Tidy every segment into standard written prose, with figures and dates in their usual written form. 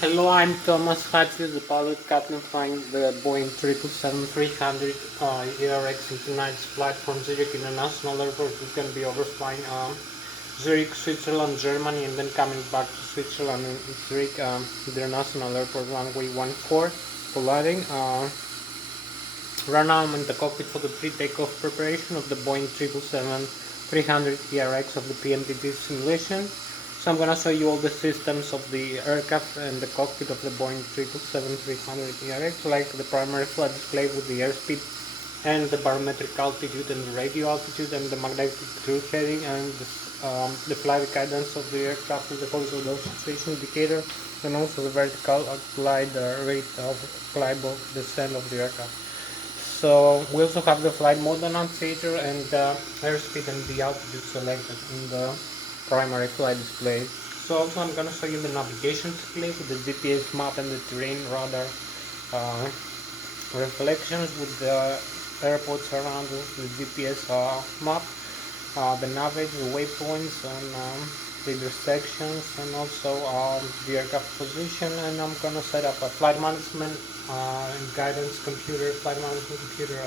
Hello, I'm Thomas Hatsios, the pilot captain flying the Boeing 777-300 ERX in tonight's flight from Zurich International Airport. We're going to be overflying Zurich, Switzerland, Germany, and then coming back to Switzerland and Zurich International Airport runway 14 for landing. Right now I'm in the cockpit for the pre-takeoff preparation of the Boeing 777-300 ERX of the PMDD simulation. So I'm gonna show you all the systems of the aircraft and the cockpit of the Boeing 777-300 ERX, like the primary flight display with the airspeed and the barometric altitude and the radio altitude and the magnetic cruise heading and the flight guidance of the aircraft with the horizontal situation indicator and also the vertical glide rate of climb of descent of the aircraft. So we also have the flight mode annunciator and the airspeed and the altitude selected in the primary flight display. So also I'm gonna show you the navigation display with the GPS map and the terrain radar reflections with the airports around the GPS map, the navigation, the waypoints and the intersections and also the aircraft position. And I'm gonna set up a flight management and guidance computer, flight management computer,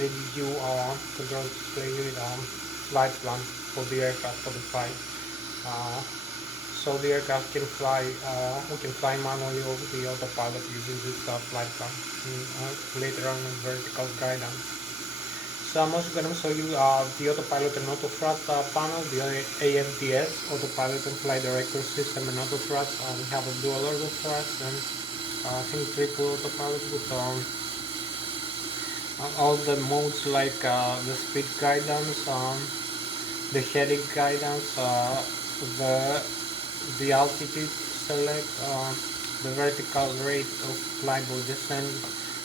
CDU control display unit flight plan for the aircraft for the flight. So the aircraft can fly, we can fly manually over the autopilot using this flight plan later on in vertical guidance. So I'm also going to show you the autopilot and auto thrust panel, the AFDS, autopilot and flight director system and auto thrust. We have a dual auto thrust and I think triple autopilot with all the modes like the speed guidance, the heading guidance, the altitude select, the vertical rate of climb or descent,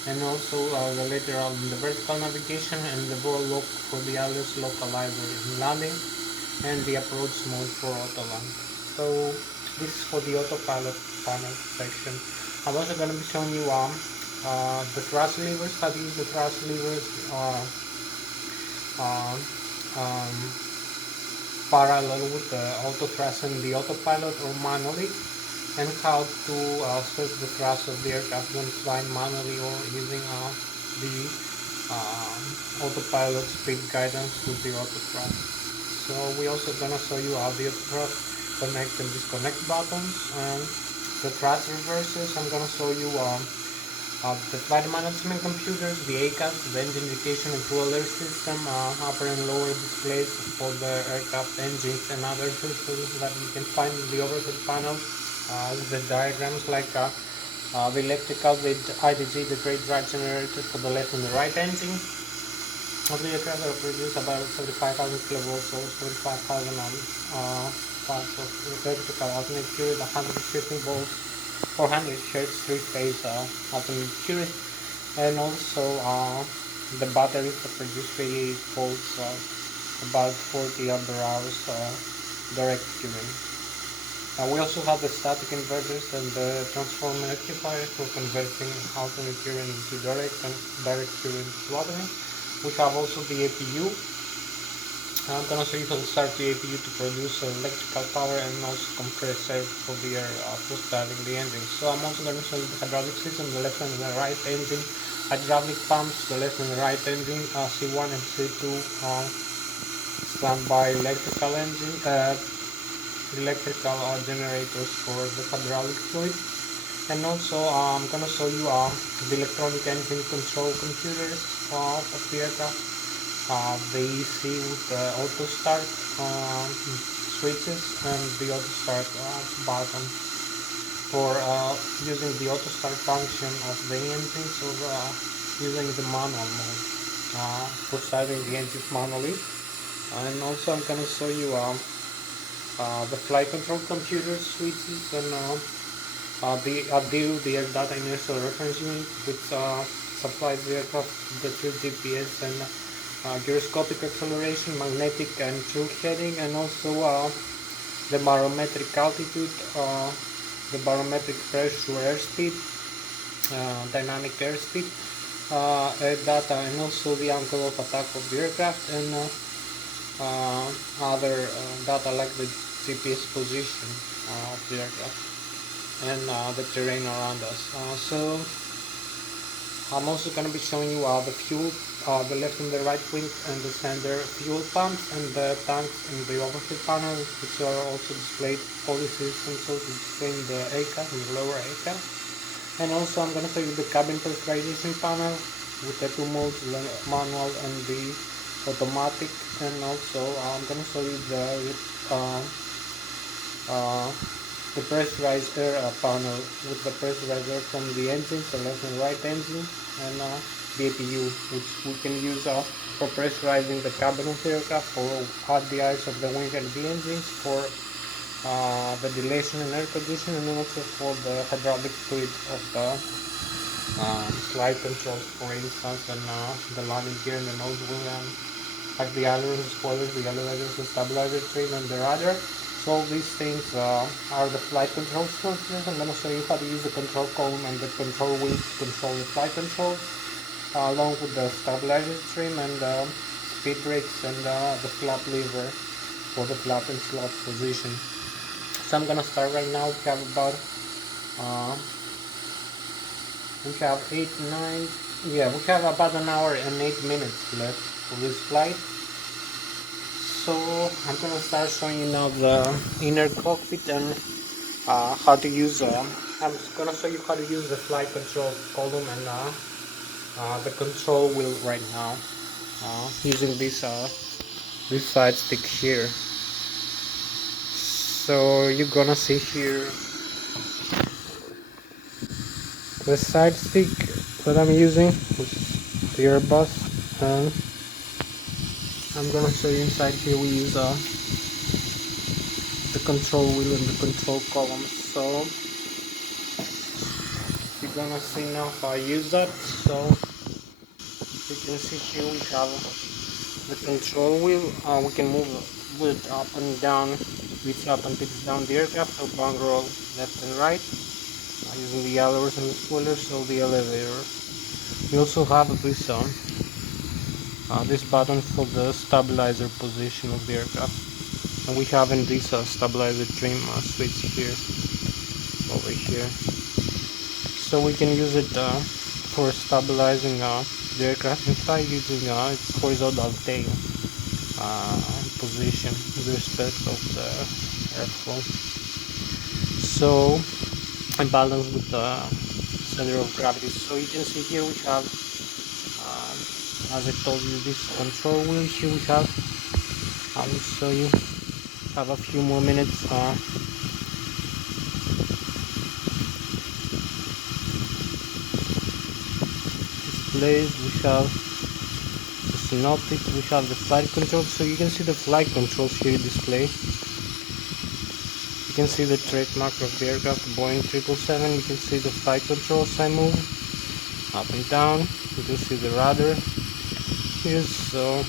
and also the lateral and the vertical navigation and the roll lock for the Lszh localizer in landing, and the approach mode for auto land. So this is for the autopilot panel section. I'm also going to be showing you the thrust levers, how to use the thrust levers parallel with the auto thrust and the autopilot or manually, and how to set the thrust of the aircraft when flying manually or using the autopilot speed guidance with the auto thrust. So we also gonna show you how the auto thrust connect and disconnect buttons and the thrust reversers. I'm gonna show you the flight management computers, the ACAS, the engine indication and fuel alert system, upper and lower displays for the aircraft engines and other systems that you can find in the overhead panel with the diagrams like the electrical, the IDG, the trade drive generator for the left and the right engine of the aircraft that produce about 75,000 kilovolts or 45,000 parts of electrical alternate current, 150 volts, 400 hertz three-phase alternate current, and also the batteries that produce 38 volts, about 40 ampere hours direct current. We also have the static inverters and the transformer rectifier for converting alternate current into direct and direct current battery. We have also the APU. I'm going to show you how to start the APU to produce electrical power and also compress air for the air for starting the engine. So I'm also going to show you the hydraulic system, the left and the right engine, hydraulic pumps, the left and the right engine, C1 and C2 standby electrical engine, electrical generators for the hydraulic fluid. And also I'm going to show you the electronic engine control computers of the aircraft. The EC with the auto start switches and the auto start button for using the auto start function of the engines or using the manual mode for starting the engines manually. And also I'm going to show you the flight control computer switches and the ADIU, the air data inertial reference unit, which supplies the aircraft the true GPS and gyroscopic acceleration, magnetic and true heading, and also the barometric altitude, the barometric pressure, airspeed, dynamic airspeed, air data, and also the angle of attack of the aircraft, and other data like the GPS position of the aircraft. and the terrain around us. So I'm also going to be showing you the fuel, the left and the right wing and the center fuel pumps and the tanks in the overhead panel, which are also displayed policies and so displaying the ACA, the lower ACA. And also I'm going to show you the cabin pressurization panel with the two modes, the manual and the automatic. And also I'm going to show you uh, the pressurized air panel with the pressurized air from the engines, the left and right engine, and the APU, which we can use for pressurizing the cabin of the aircraft, for hot the eyes of the wing and the engines, for ventilation and air conditioning, and also for the hydraulic fluid of the slide controls, for instance, and the landing gear and the nose wheel, and like the ailerons, the spoilers, the elevators, the stabilizer trim, and the rudder. So all these things are the flight control sources. I'm going to show you how to use the control column and the control wheel to control the flight controls, along with the stabilizer trim and speed brakes and the flap lever for the flap and slot position. So I'm going to start right now. We have about we have about an hour and 8 minutes left for this flight. So I'm gonna start showing you now the inner cockpit and how to use. I'm gonna show you how to use the flight control column and the control wheel right now, using this side stick here. So you're gonna see here the side stick that I'm using, which is the Airbus, and I'm gonna show you inside here. We use the control wheel and the control column. So you're gonna see now how I use that. So you can see here we have the control wheel. We can move it up and down, pitch up and pitch down the aircraft, so bang roll left and right, using the ailerons and the spoilers, so the elevator. We also have this button for the stabilizer position of the aircraft, and we have in this stabilizer trim switch here, over here, so we can use it for stabilizing the aircraft inside using its horizontal tail position with respect of the airflow. So I'm balanced with the center of gravity. So you can see here we have, as I told you, this control wheel. Here we have, I will show you, have a few more minutes. Displays, we have the synoptic, we have the flight control. So you can see the flight controls here display. You can see the trademark of the aircraft, Boeing 777. You can see the flight controls. I move up and down. You can see the rudder here. So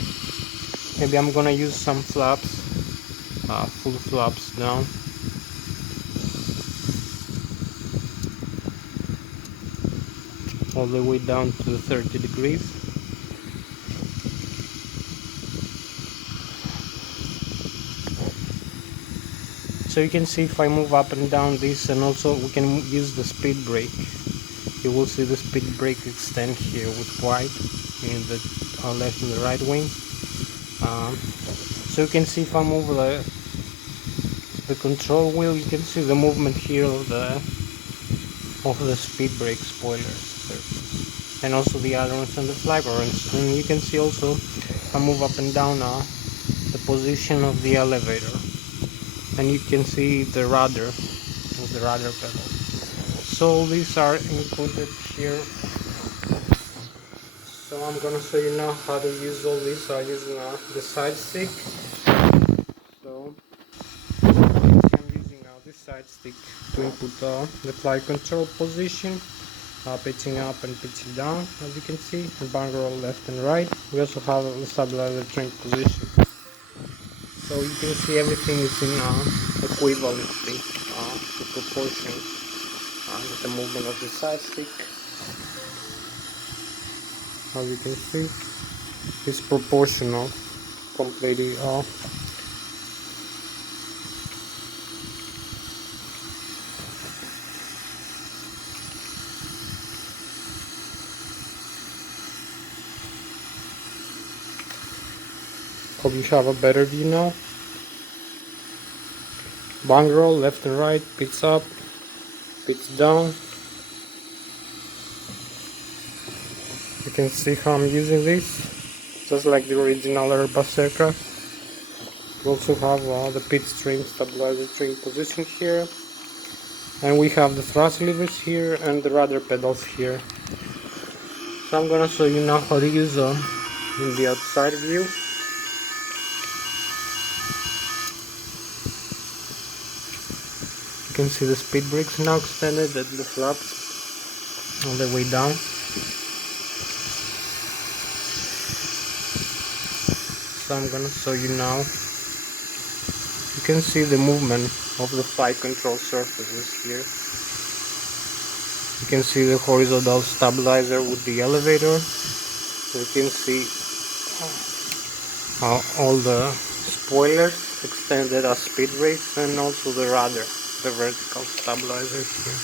maybe I'm gonna use some flaps, full flaps down. All the way down to 30 degrees. So you can see if I move up and down this, and also we can use the speed brake. You will see the speed brake extend here with white in the left and the right wing. So you can see if I move the control wheel, you can see the movement here of the speed brake spoiler surface, and also the ailerons and the flaperons. And you can see also if I move up and down the position of the elevator, and you can see the rudder with the rudder pedal. So these are included here. So I'm gonna show you now how to use all this using the side stick. So I'm using this side stick to input the flight control position, pitching up and pitching down, as you can see, and bang roll left and right. We also have the stabilizer trim position. So you can see everything is in equivalency, the proportion with the movement of the side stick. As you can see, it's proportional completely. Hope you have a better view now. Bang roll, left and right, pitch up, pitch down. You can see how I'm using this, just like the original Airbus aircraft. We also have the pitch string, stabilizer string position here, and we have the thrust levers here and the rudder pedals here. So I'm gonna show you now how to use them in the outside view. You can see the speed brakes now extended at the flaps all the way down. So I'm gonna show you now. You can see the movement of the flight control surfaces here. You can see the horizontal stabilizer with the elevator. You can see all the spoilers extended as speed brakes, and also the rudder, the vertical stabilizer here.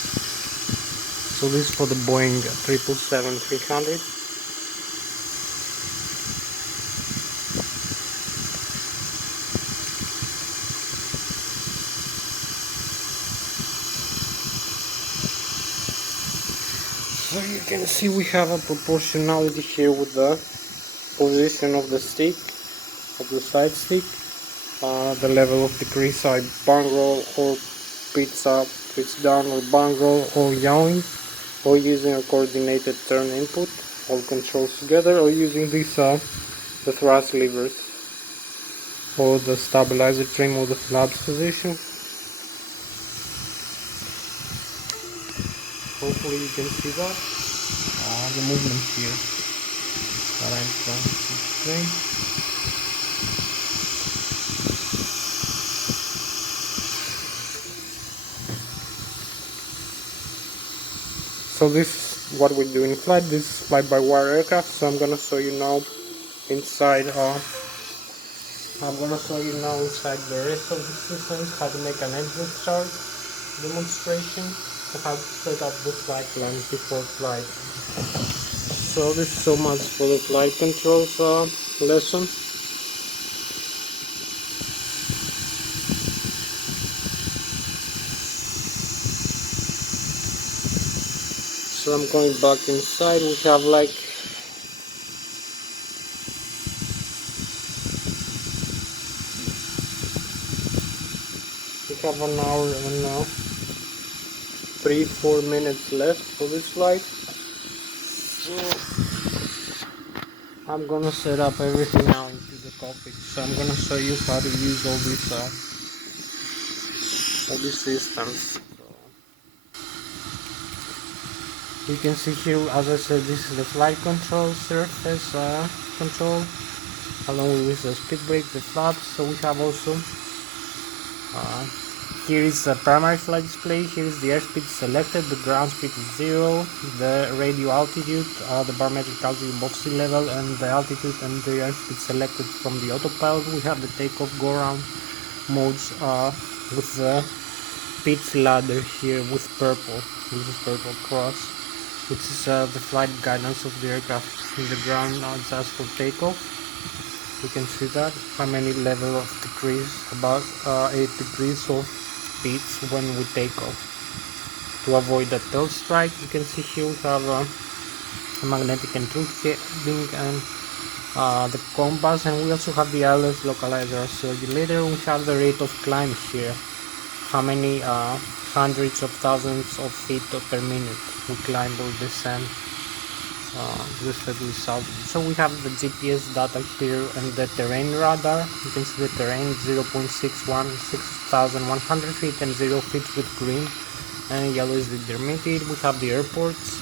So this is for the Boeing 777-300. So you can see we have a proportionality here with the position of the stick, of the side stick, the level of decrease, bang roll or pitch up, pitch down, or bang roll or yawing, or using a coordinated turn input, all controls together, or using these the thrust levers or the stabilizer trim or the flaps position. Hopefully you can see that. The movement here that I'm trying to explain. So this is what we do in flight. This is fly-by-wire aircraft. So I'm gonna show you now inside. I'm gonna show you now inside the rest of the systems how to make an exit chart demonstration, and how to set up the flight plan before flight. So this is so much for the flight controls lesson. So I'm going back inside. We have like an hour and now 3-4 minutes left for this flight. So I'm gonna set up everything now into the cockpit. So I'm gonna show you how to use all these systems. You can see here, as I said, this is the flight control surface control, along with the speed brake, the flaps. So we have also here is the primary flight display. Here is the airspeed selected, the ground speed is 0, the radio altitude, the barometric altitude above sea level, and the altitude and the airspeed selected from the autopilot. We have the takeoff, go around modes with the pitch ladder here with purple. This is purple cross, which is the flight guidance of the aircraft in the ground just for takeoff. You can see that how many level of decrease, about 8 degrees of pitch when we take off. To avoid a tail strike, you can see here we have a magnetic and truth heading and the compass, and we also have the Lszh localizer. I'll show you later. We have the rate of climb here, how many hundreds of thousands of feet per minute we climb or descend with altitude. So we have the GPS data here and the terrain radar. You can see the terrain 0.61, 6,100 feet and 0 feet with green, and yellow is the intermediate. We have the airports,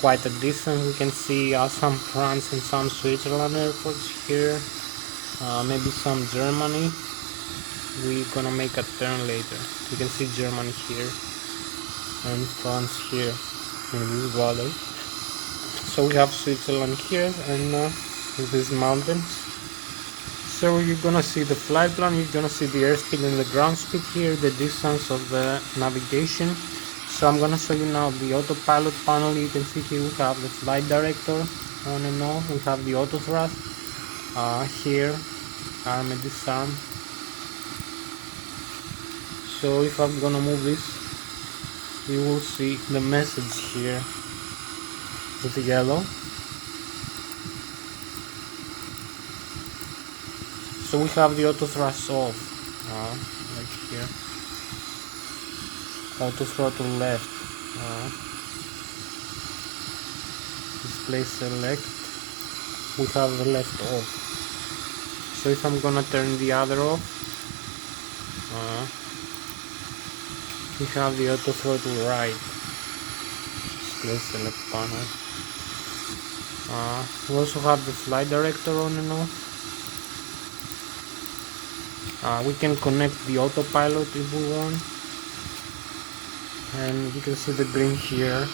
quite a distance. We can see some France and some Switzerland airports here, maybe some Germany. We're gonna make a turn later. You can see Germany here and France here in this valley. So we have Switzerland here and these mountains. So you're gonna see the flight plan, you're gonna see the airspeed and the ground speed here, the distance of the navigation. So I'm gonna show you now the autopilot panel. You can see here we have the flight director on and off. We have the auto thrust here, arm and disarm. So if I'm gonna move this, you will see the message here with the yellow. So we have the auto thrust off, like here. Auto throttle left. Display select. We have the left off. So if I'm gonna turn the other off, we have the auto throttle right. Display select panel. We also have the flight director on and off. We can connect the autopilot if we want, and you can see the green here.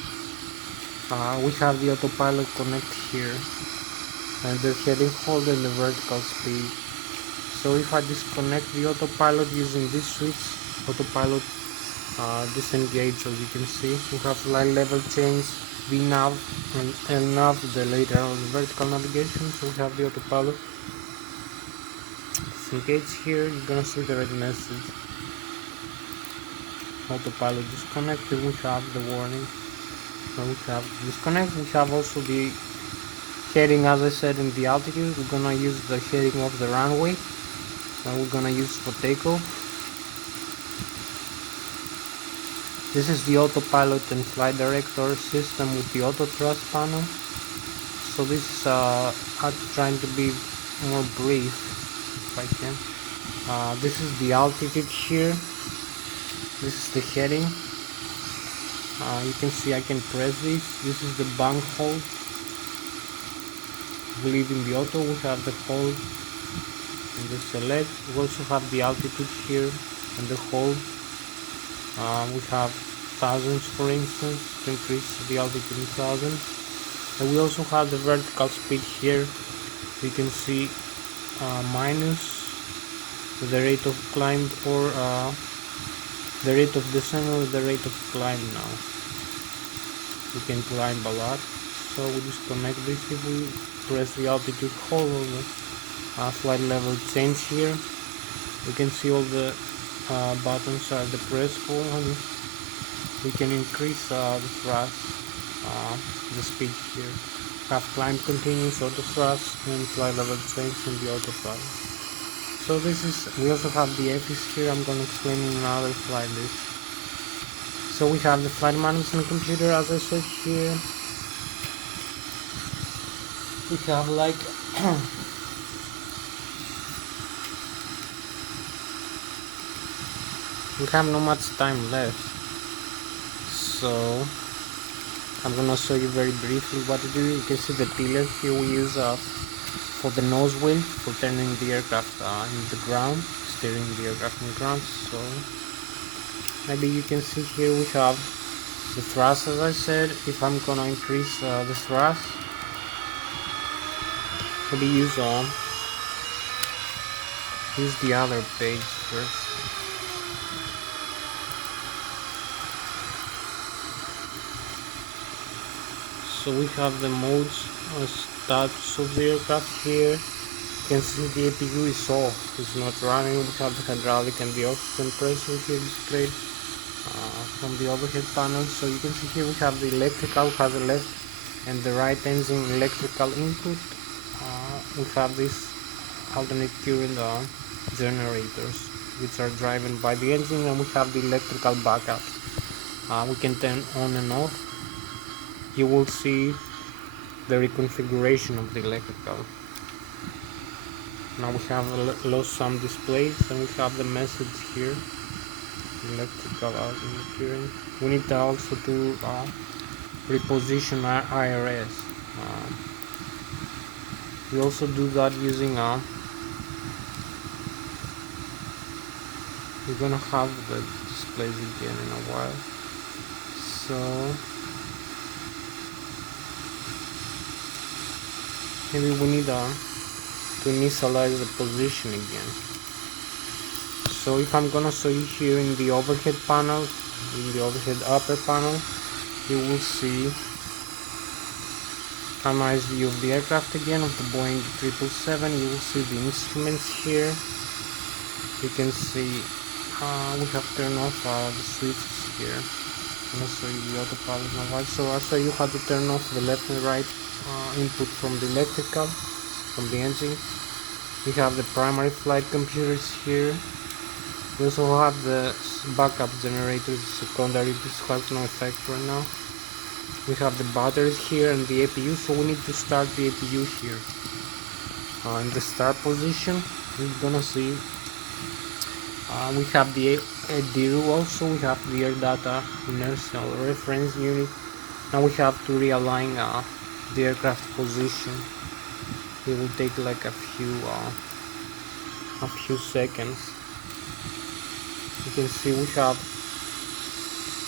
We have the autopilot connect here, and the heading hold and the vertical speed. So if I disconnect the autopilot using this switch, autopilot disengage, as you can see. We have flight level change, VNAV and LNAV, the later on the vertical navigation. So we have the autopilot disengage here. You're gonna see the red message. Autopilot disconnected. We have the warning. Now we have disconnect. We have also the heading, as I said, in the altitude. We're gonna use the heading of the runway. Now we're gonna use for takeoff. This is the autopilot and flight director system with the auto thrust panel. So this is I'm trying to be more brief if I can. This is the altitude here. This is the heading. You can see I can press this. This is the bank hold. I believe in the auto we have the hold and the select. We also have the altitude here and the hold. We have thousands, for instance, to increase the altitude in thousands. And we also have the vertical speed here. You can see minus the rate of climb, or the rate of descent, or the rate of climb. Now we can climb a lot, so we disconnect this if we press the altitude hold or the flight level change here. You can see all the buttons are the press for, and we can increase the thrust, the speed here. Have climb continuous, auto thrust, and flight level change in the auto thrust. So this is, we also have the EFIS here. I'm going to explain in another flight list. So we have the flight management computer, as I said here. We have like we have not much time left, so I'm gonna show you very briefly what to do. You can see the tiller here we use for the nose wheel, for turning the aircraft in the ground, steering the aircraft in the ground. So maybe you can see here we have the thrust, as I said. If I'm gonna increase the thrust, maybe use the other page first. So we have the modes status of the aircraft here. You can see the APU is off, it's not running. We have the hydraulic and the oxygen pressure here displayed from the overhead panel. So you can see here we have the electrical, we have the left and the right engine electrical input. We have this alternate current generators which are driven by the engine, and we have the electrical backup. We can turn on and off. You will see the reconfiguration of the electrical. Now we have lost some displays, and we have the message here, electrical current. We need also to reposition our IRS. We also do that using we're gonna have the displays again in a while. So maybe we need to initialize the position again. So if I'm gonna show you here in the overhead panel, in the overhead upper panel, you will see a nice view of the aircraft again, of the Boeing 777. You will see the instruments here. You can see we have turned off the switches here. I'm going to show you the autopilot now. So I'll show you how to turn off the left and right input from the electrical, from the engine. We have the primary flight computers here. We also have the backup generators, secondary. This has no effect right now. We have the batteries here and the APU, so we need to start the APU here. In the start position, we're gonna see we have the DRU, also we have the air data inertial reference unit. Now we have to realign the aircraft position. It will take like a few seconds. You can see we have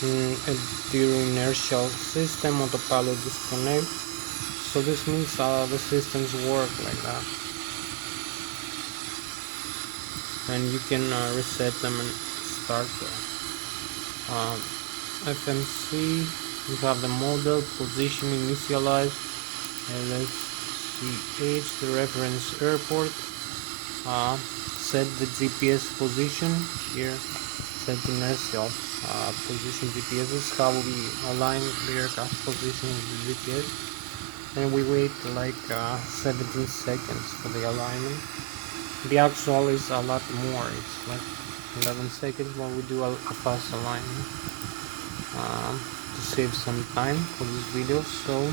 a DRU inertial system, autopilot disconnect. So this means the systems work like that. And you can reset them and start FMC. We have the model, position initialized, Lszh, the reference airport, set the GPS position here, set inertial position GPS. This is how we align the aircraft position with the GPS, and we wait like 17 seconds for the alignment. The actual is a lot more, it's like 11 seconds when we do a fast alignment to save some time for this video. So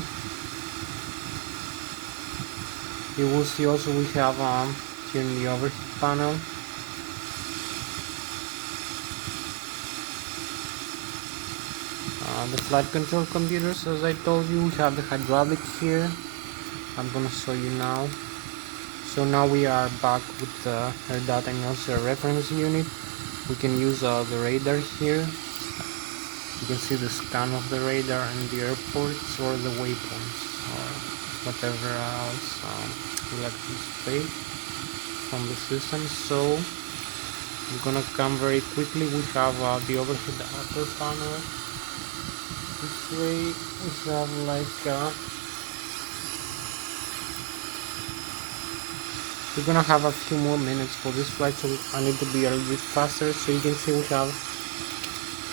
you will see also we have here in the overhead panel the flight control computers. As I told you, we have the hydraulics here. I'm gonna show you now. So now we are back with the air data inertial reference unit. We can use the radar here. You can see the scan of the radar and the airports or the waypoints or whatever else we like to display from the system. So I'm gonna come very quickly. We have the overhead upper panel. This way we have like we're gonna have a few more minutes for this flight, so I need to be a little bit faster. So you can see we have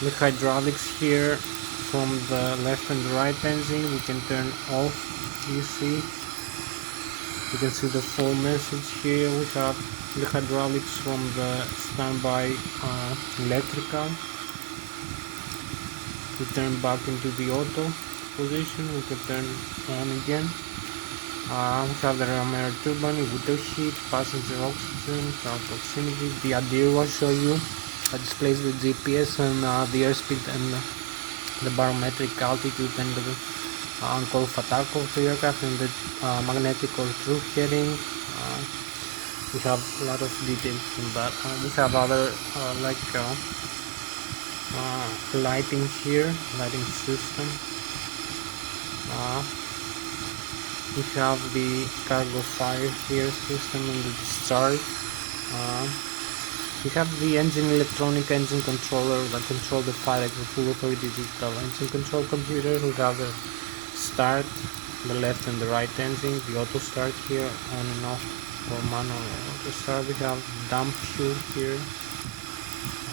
the hydraulics here from the left and the right engine. We can turn off, you see. You can see the full message here. We have the hydraulics from the standby electrical. We turn back into the auto position. We can turn on again. We have the Romero turbine, water heat, passenger oxygen, ground proximity. The ADIR will show you displays the GPS and the airspeed and the barometric altitude and the on-call FATAC of the aircraft and the magnetic or true heading. We have a lot of details from that. We have other like lighting here, lighting system. We have the cargo fire here system and the discharge. We have the engine electronic engine controller that control the FIREX, the full authority digital engine control computer. We have the start, the left and the right engine, the auto start here, on and off for manual auto start. We have dump fuel here.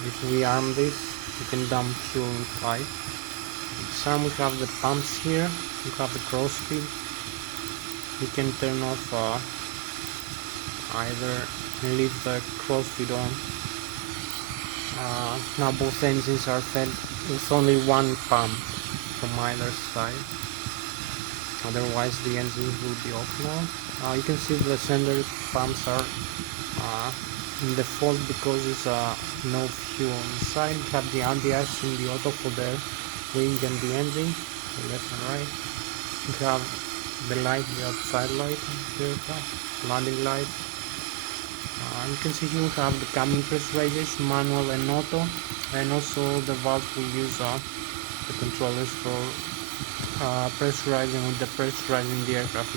If we arm this, we can dump fuel in flight. Some we have the pumps here. We have the cross speed. We can turn off either leave the cross feed on. Now both engines are fed with only one pump from either side. Otherwise the engine will be off now. You can see the center pumps are in default because it's no fuel inside. We have the anti-ice in the auto for the wing and the engine, the left and right. We have the light, the outside light, landing light. You can see here we have the cabin pressurization, manual and auto, and also the valve we use the controllers for pressurizing with the pressurizing the aircraft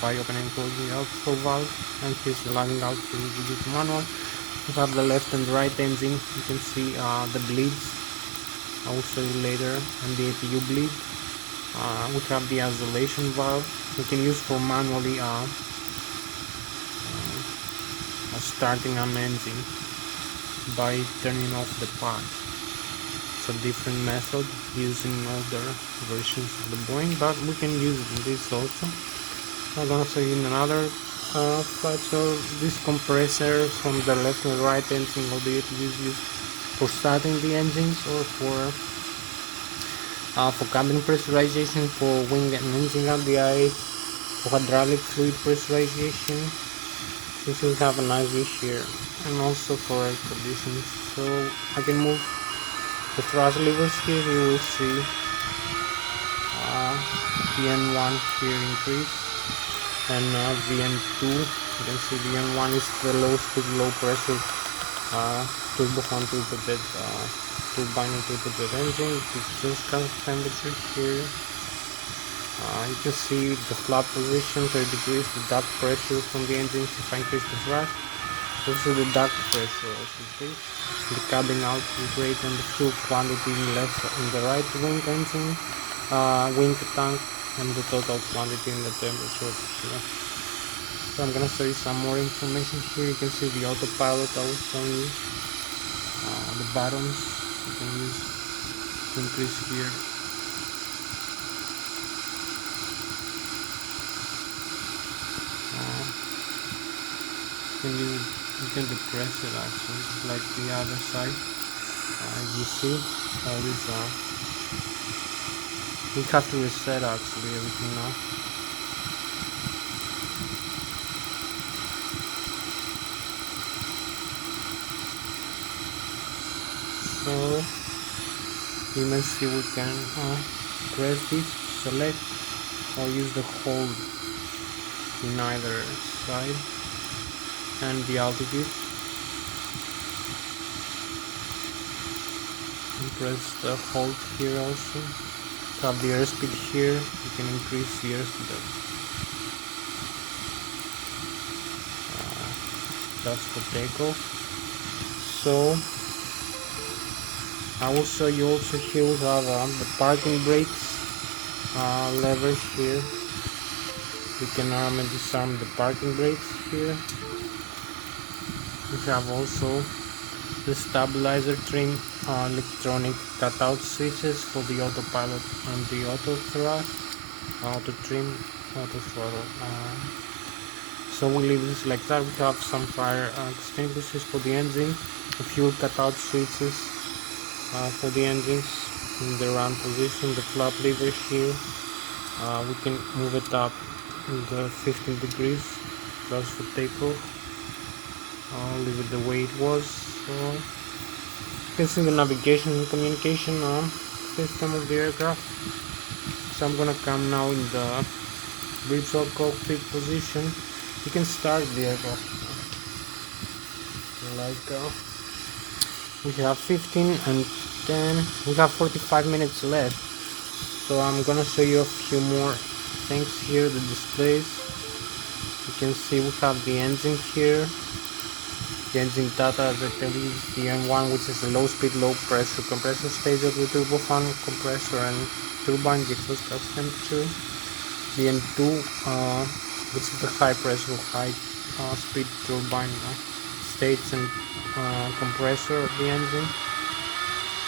by opening and closing the outflow valve. And here's the landing outflow we use manual. We have the left and right engine. You can see the bleeds. I will show you later, and the APU bleed. We have the isolation valve we can use for manually starting an engine by turning off the pod. It's a different method using older versions of the Boeing, but we can use this also. I'm gonna show you in another flight. So this compressor from the left and right engine will be used for starting the engines or for cabin pressurization, for wing and engine RDI, for hydraulic fluid pressurization. This will have a nice view here, and also for air conditioning. So I can move the thrust levers here. You will see the N1 here increase, and the N2. You can see the N1 is the low speed, low pressure turbofan turbojet turbine and turbojet engine. It's just kind of temperature here. You can see the flap position 30 degrees, the duct pressure from the engine if I increase the thrust. Also the duct pressure also increase, the cabin output rate and the fuel quantity less in the right wing engine, wing tank, and the total quantity and the temperature here. So I'm gonna show you some more information here. You can see the autopilot. I will show you the buttons you can use to increase here. You can depress it actually, like the other side. You see all these we have to reset actually everything now. So you may see we can press this, select, or use the hold in either side, and the altitude. And press the hold here also. To have the airspeed here, you can increase the airspeed. That's for takeoff. So I will show you also here. We have the parking brakes lever here. We can arm and disarm the parking brakes here. We have also the stabilizer trim electronic cutout switches for the autopilot and the auto thrust, auto trim, auto throttle. So we leave this like that. We have some fire extinguishers for the engine, the fuel cutout switches for the engines in the run position, the flap lever here. We can move it up in the 15 degrees. That's for takeoff. I'll leave it the way it was. So you can see the navigation and communication system of the aircraft. So I'm gonna come now in the virtual cockpit position. You can start the aircraft like we have 15 and 10. We have 45 minutes left. So I'm gonna show you a few more things here. The displays. You can see we have the engine here. The engine data, as I tell you, is the N1, which is a low speed, low pressure compressor stage of the turbofan compressor and turbine, the exhaust gas temperature. The N2, which is the high pressure, high speed turbine stage and compressor of the engine.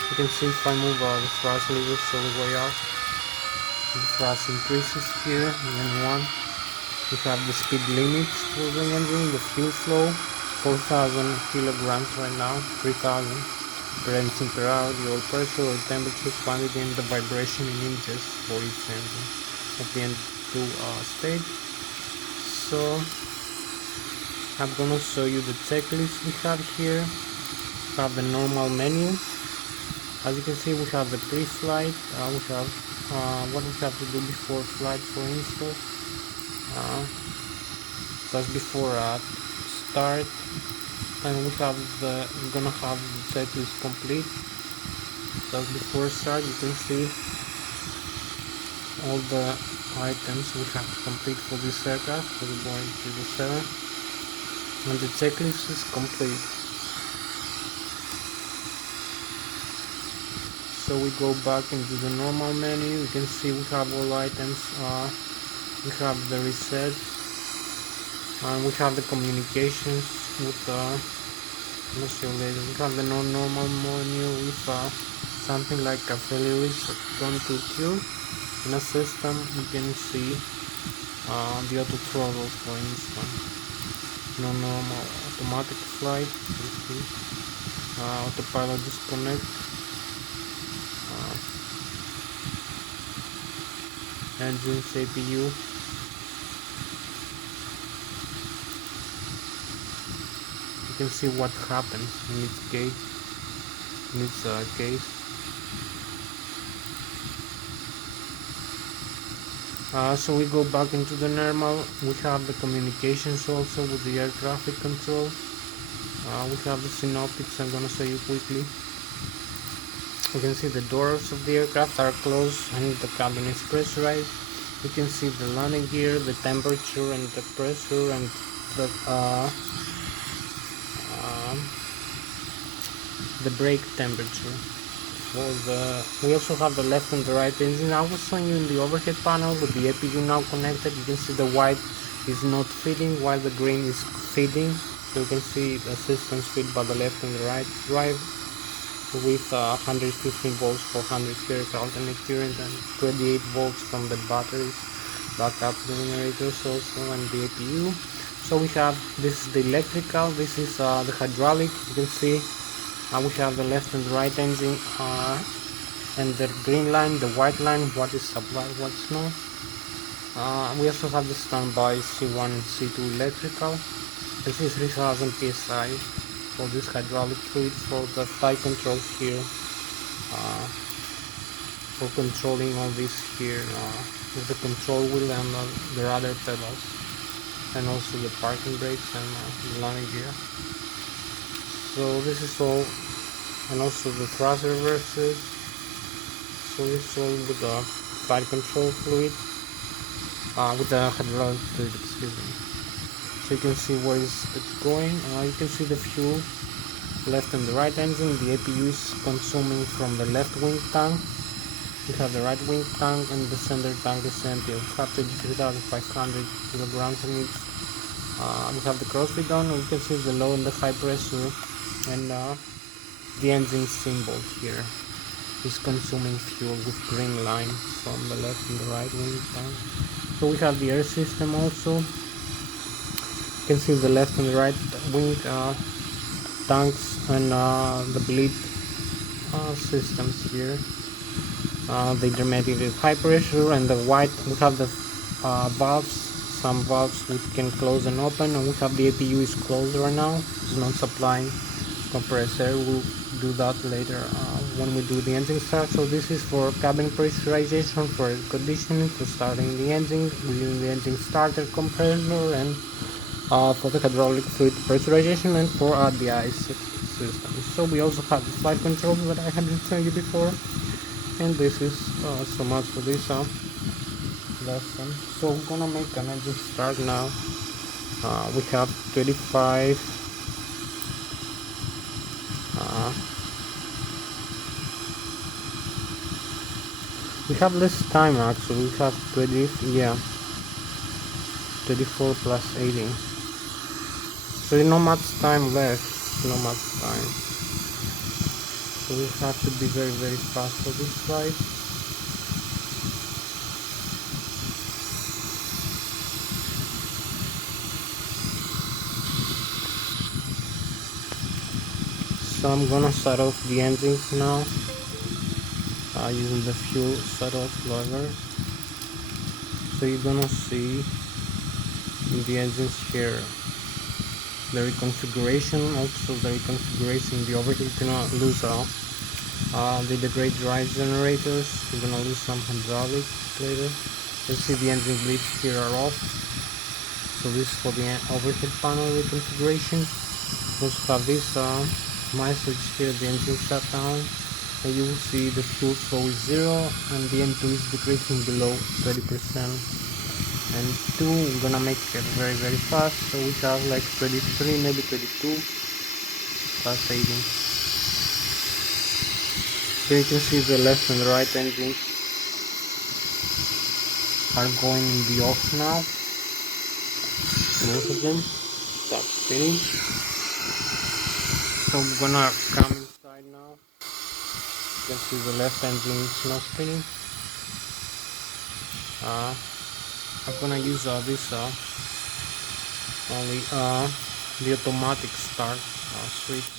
You can see if I move the thrust levers all the way up, the thrust increases here. The N1. We have the speed limits for the engine, the fuel flow. 4,000 kilograms right now, 3,000 per engine per hour, the oil pressure, oil temperature, quantity, and the vibration in inches for each engine at the N2 stage. So I'm gonna show you the checklist we have here. We have the normal menu. As you can see, we have the pre-flight. We have what we have to do before flight, for instance. Just before start, and we're gonna have the checklist complete. Just before start, you can see all the items we have to complete for this aircraft, for the Boeing 777, and the checklist is complete. So we go back into the normal menu. You can see we have all items. We have the reset, and we have the communications with I'll show you later. We have the non-normal menu with something like a failure is going to occur in a system. You can see the auto throttle, for instance, non-normal automatic flight. You see autopilot disconnect, engines, APU. You can see what happens in its case. So we go back into the normal. We have the communications also with the air traffic control. We have the synoptics. I'm gonna show you quickly. You can see the doors of the aircraft are closed and the cabin is pressurized. You can see the landing gear, the temperature and the pressure, and the brake temperature. We also have the left and the right engine. I was showing you in the overhead panel with the APU now connected. You can see the white is not feeding while the green is feeding. So you can see the systems feed by the left and the right drive with 115 volts for 100 Hz alternate current and 28 volts from the batteries, backup generators also, and the APU. So we have, this is the electrical, this is the hydraulic. You can see we have the left and the right engine and the green line, the white line, what is supplied, what's not. We also have the standby C1 and C2 electrical. This is 3000 psi for this hydraulic fluid, for the flight controls here, for controlling all this here with the control wheel and the rudder pedals, and also the parking brakes and the landing gear. So this is all, and also the thrust reversers. So this is all with the flight control fluid, with the hydraulic fluid, excuse me. So you can see where is it going. You can see the fuel, left and the right engine. The APU is consuming from the left wing tank. We have the right wing tank, and the center tank is empty of 3,500 kilograms in it. We have the crossfeed on. We can see the low and the high pressure, and the engine symbol here is consuming fuel with green line from the left and the right wing tank. So we have the air system also. You can see the left and the right wing tanks and the bleed systems here. The dramatic high pressure, and the white, we have the valves, some valves which can close and open, and we have the APU is closed right now, it's not supplying compressed air. We'll do that later when we do the engine start. So this is for cabin pressurization, for air conditioning, for starting the engine, using the engine starter compressor, and for the hydraulic fluid pressurization, and for the ice system. So we also have the flight controls that I had shown you before, and this is so much for this lesson. So we're gonna make an engine start now. We have 25 we have less time actually. We have 24 plus 18. So not much time left, not much time. So we have to be very, very fast for this flight. So I'm gonna start off the engines now using the fuel start off lever. So you're gonna see in the engines here the reconfiguration, also the reconfiguration, the overheat. You're gonna lose the degrade drive generators. You're gonna lose some hydraulic later. You see the engine bleeds here are off. So this is for the overhead panel reconfiguration. We also have this message here, the engine shutdown, and you will see the fuel flow is 0 and the M2 is decreasing below 30%. And 2, we're gonna make it very, very fast. So we have like 33, maybe 32 plus 18. Here you can see the left and right engines are going in the off now. Both of them stop spinning. So we're gonna come inside now. You can see the left engine is not spinning. I'm gonna use this only the automatic start switch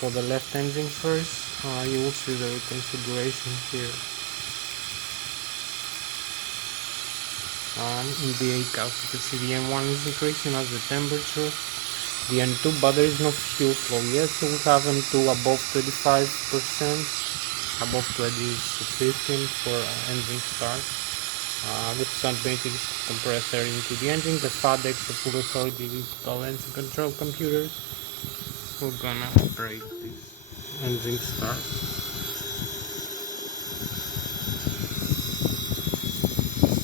for the left engine first. You will see the reconfiguration here. In the ACAS, you can see the M1 is increasing as the temperature. The N2, but there is no fuel flow yet, so we have N2 above 25%. Above 20 is sufficient for engine start. With some basic compressor into the engine, the FADEX, the full authority digital engine control computers. We're gonna operate this engine start.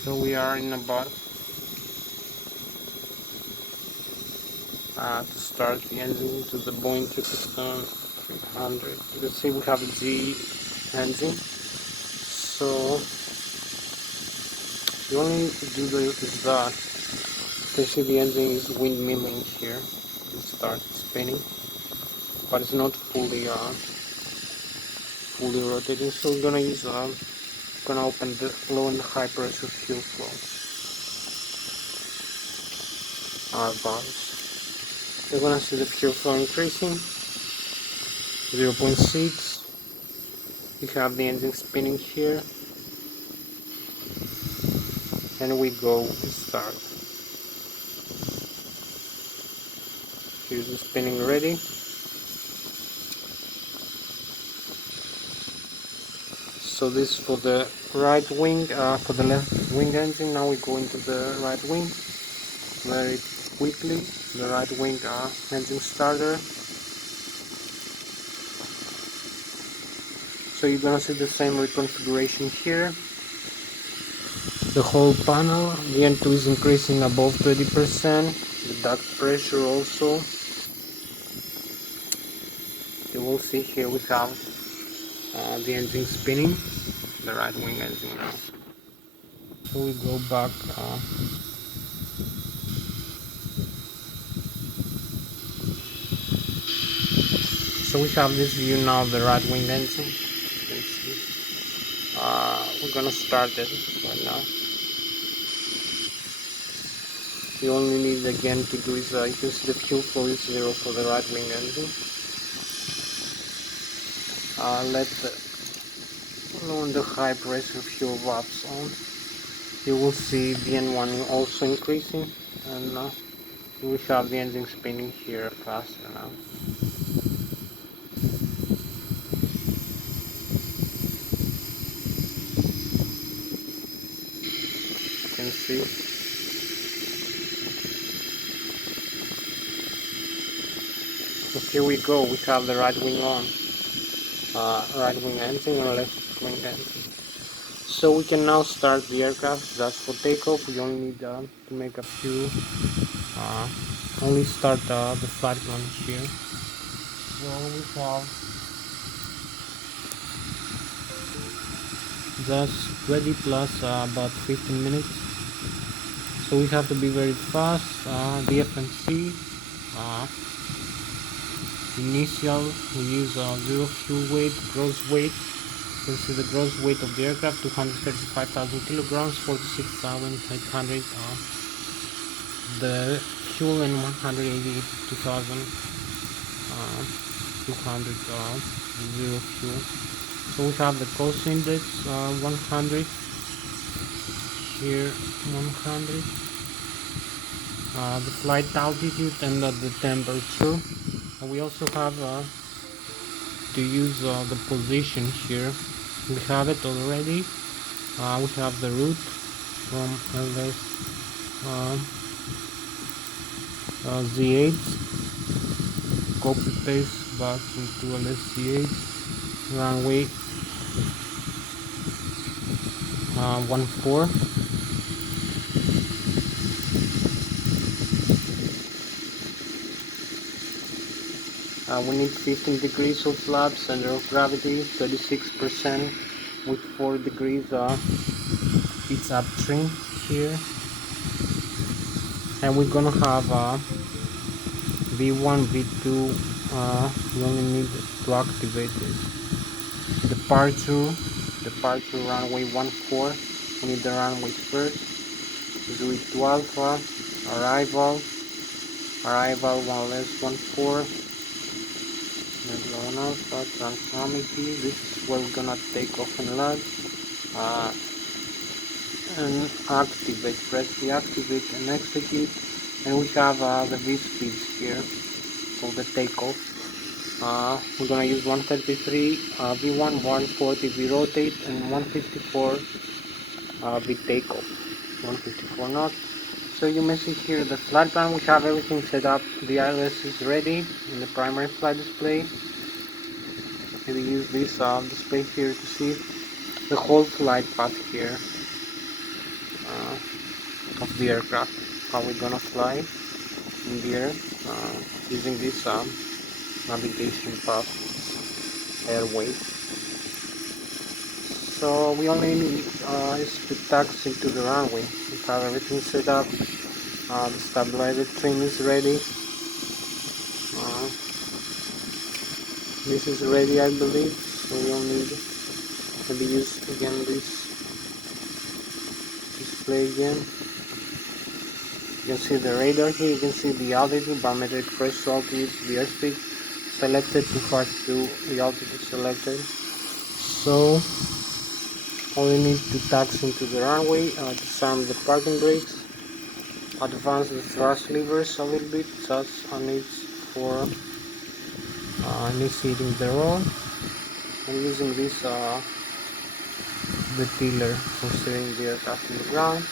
So we are in about to start the engine to the Boeing 777-300. You can see we have a G engine. So you only need to do is that. You can see the engine is windmilling here. It starts spinning, but it's not fully rotating. So we're gonna use gonna open the low and high pressure fuel flow. Our valves. You're gonna see the fuel flow increasing. 0.6. You have the engine spinning here, and we go start. Here's the spinning ready. So this is for the right wing, for the left wing engine. Now we go into the right wing very quickly. The right wing engine starter. So you're gonna see the same reconfiguration here. The whole panel, the N2 is increasing above 20%. The duct pressure also. You will see here we have the engine spinning, the right wing engine now. So we go back. So we have this view now of the right wing engine. You can see. We're gonna start it right now. You only need again to grease. You can see the fuel flow is 0 for the right wing engine. Let the low and the high pressure fuel valves on. You will see the N1 also increasing, and we have the engine spinning here faster now. You can see. So here we go. We have the right wing on. Right wing engine or left wing engine. So we can now start the aircraft. That's for takeoff. We only need to make a few. Only start the flight plan here. So we have just 20 plus about 15 minutes. So we have to be very fast. The FMC initial, we use 0 fuel weight, gross weight. You can see the gross weight of the aircraft, 235,000 kilograms, 46,800. The fuel and 182,200 zero fuel. So we have the cost index 100 here, 100. The flight altitude and the temperature. We also have to use the position here. We have it already. We have the route from LS Z8. Copy paste back into LSZ8. Runway 14. We need 15 degrees of flap, center of gravity 36%, with 4 degrees it's upstream here, and we're gonna have V1, V2. We only need to activate it. The departure runway 14. We need the runways first. Zurich to Alpha, arrival Lszh 14. Landung Alpha, transformity. This is where we're gonna take off and land. And activate, press the activate and execute, and we have the V speeds here for the takeoff. We're gonna use 133 V1, 140 V rotate, and 154 V takeoff, 154 knots. So you may see here the flight plan. We have everything set up. The Lszh is ready in the primary flight display. We use this display here to see the whole flight path here of the aircraft, how we're gonna fly in the air using this navigation path airway. So we only need is to taxi to the runway. We have everything set up. The stabilizer trim is ready. This is ready, I believe. So we'll need maybe use again this display again. You can see the radar here. You can see the altitude, barometric pressure, altitude, the airspeed selected, too far to do the altitude selected. So only need to taxi into the runway, disarm the parking brakes, advance the thrust levers a little bit, such a need for initiating the roll, and using this the tiller for steering the aircraft on the ground.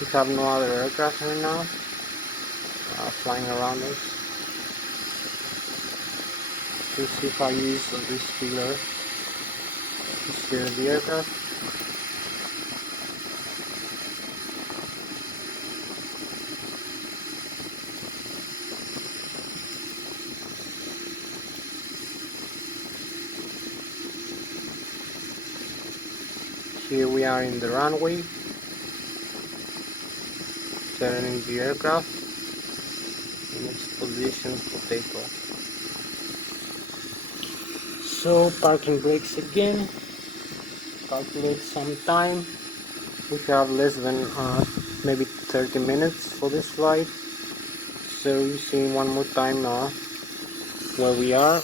We have no other aircraft right now flying around us. Let's see if I use this tiller to steer the aircraft. Here we are in the runway, turning the aircraft in its position for takeoff. So parking brakes again, calculate some time. We have less than maybe 30 minutes for this flight. So you see one more time where we are,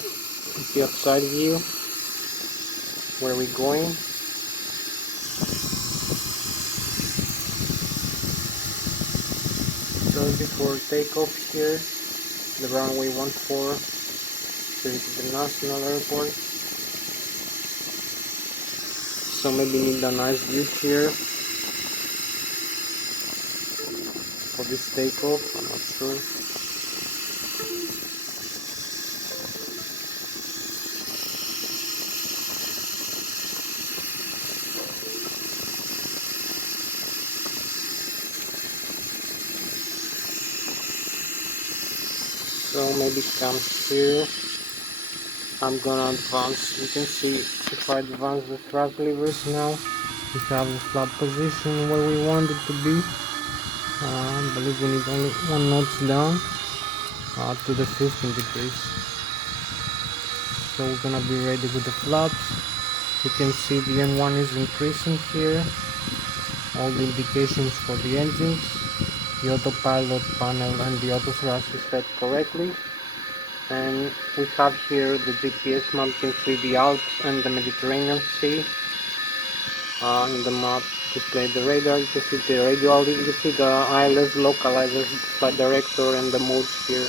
the outside view, where we're going. So before takeoff here, the runway 14 to the international airport. So maybe need a nice view here for this takeoff, I'm not sure. So maybe come here. I'm gonna advance. You can see if I advance the thrust levers now, we have the flap position where we want it to be. I believe we need only 1 notch down to the 15 degrees. So we're gonna be ready with the flaps. You can see the N1 is increasing here. All the indications for the engines, the autopilot panel and the auto thrust is set correctly. And we have here the GPS map. You can see the Alps and the Mediterranean Sea in the map. Display the radar. You can see the radio. You can see the Lszh localizer, flight director, and the modes here.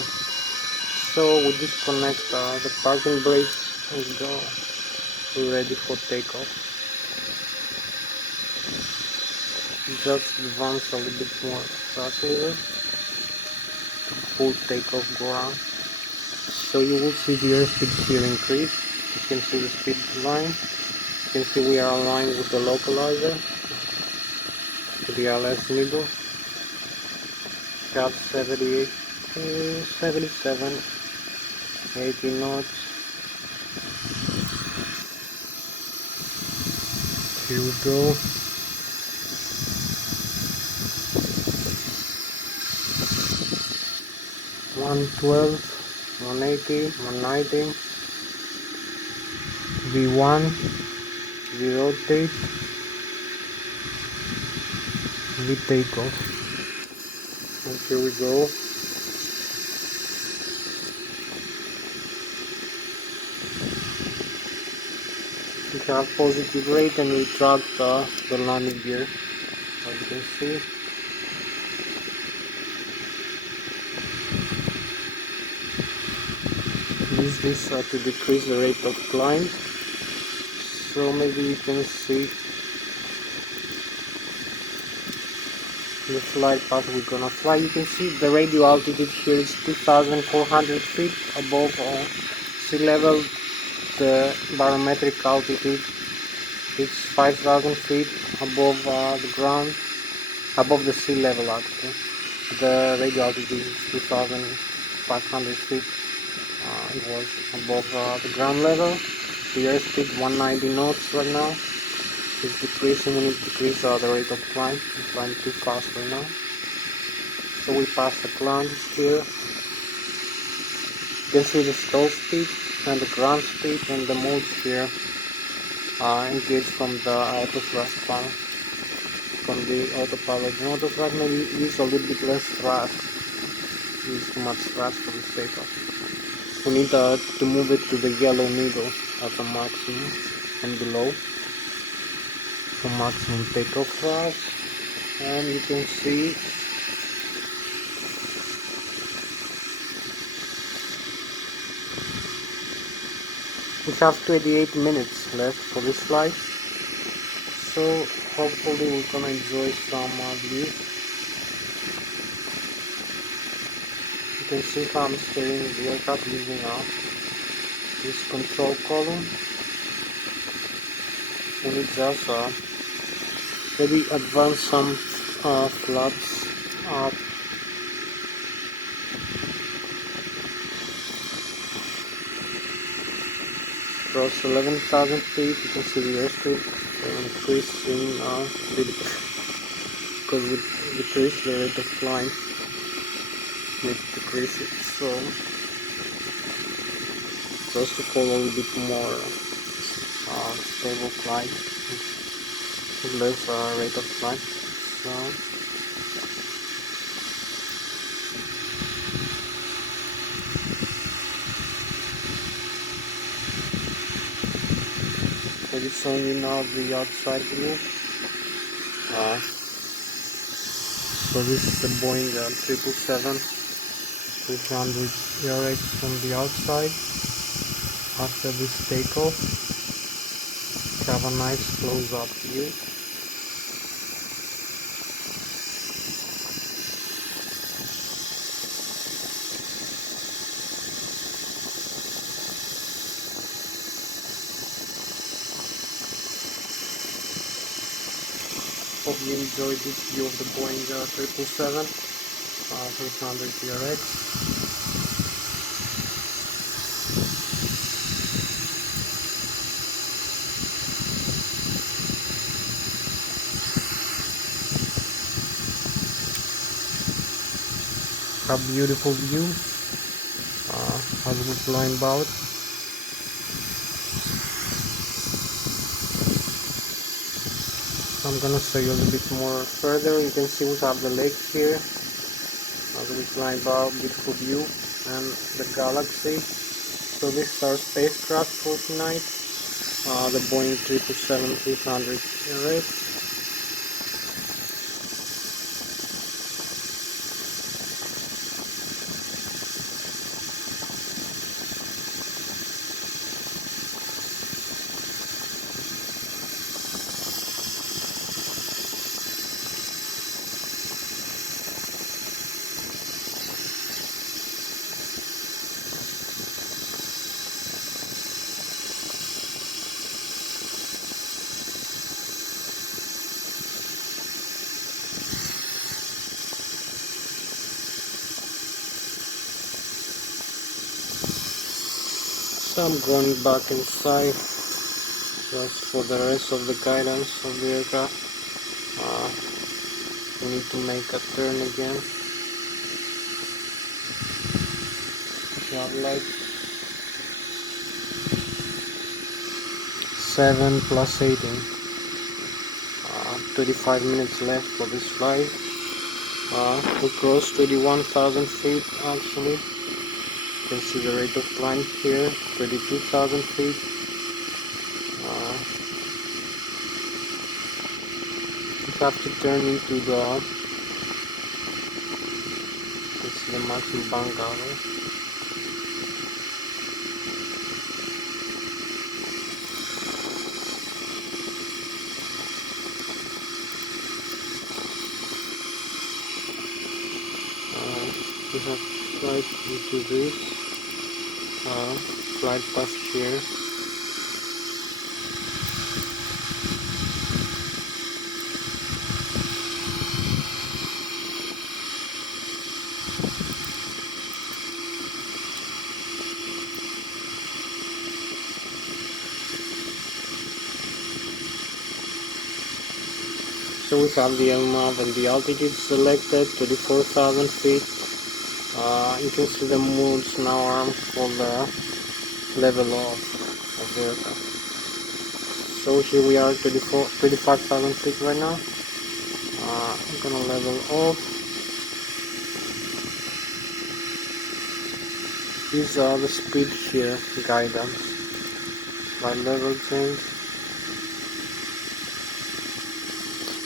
So we disconnect the parking brakes and go. We're ready for takeoff. Just advance a little bit more thrust lever. Full takeoff go around. So you will see the airspeed here increase. You can see the speed line. You can see we are aligned with the localizer, to the Lszh middle. We have 78, 77, 80 knots. Here we go. 112, 180, 190. V1, we rotate, we take off. And here we go. We have positive rate and we track the landing gear, as you can see. Use this to decrease the rate of climb. So maybe you can see the flight path we're gonna fly. You can see the radio altitude here is 2,400 feet above sea level. The barometric altitude is 5,000 feet above the ground, above the sea level actually. The radio altitude is 2,500 feet. It was above the ground level. The airspeed 190 knots right now. It's decreasing. We need to decrease the rate of climb. It's flying too fast right now. So we pass the climb here. You can see the stall speed and the ground speed and the modes here engaged from the auto thrust panel, from the autopilot. The auto thrust maybe use a little bit less thrust, use too much thrust for this takeoff. We need to move it to the yellow needle at the maximum and below for maximum takeoff thrust. And you can see we have 28 minutes left for this flight, so hopefully we're gonna enjoy some view. You can see how I'm steering the aircraft using this control column. We need just maybe advance some flaps up. Across 11,000 feet, you can see the airspeed increasing a little bit because we decrease the rate of climb. Need to decrease it, so just to follow a little bit more stable climb with less rate of climb. So maybe showing you now the outside view. So this is the Boeing 777-300 ERX from the outside. After this takeoff, have a nice close-up view. Hope you enjoyed this view of the Boeing 777-300 ERX. A beautiful view as we flying about. I'm gonna show you a little bit more further. You can see we have the lake here as we flying about. Beautiful view and the galaxy. So this is our spacecraft for tonight, the Boeing 777-300 ERX. So I'm going back inside just for the rest of the guidance of the aircraft. We need to make a turn again. Shot light. 7 plus 18. 35 minutes left for this flight. We crossed 21,000 feet actually. You can see the rate of climb here, 32,000 feet. We have to turn into the maximum bank hour. We have flight into this flight past here. So we have the LMAV and the altitude selected, 34,000 feet. You can see the modes now are for the level of the aircraft. So here we are 35,000 feet right now. I'm gonna level off. These are the speed here guidance. Flight level change.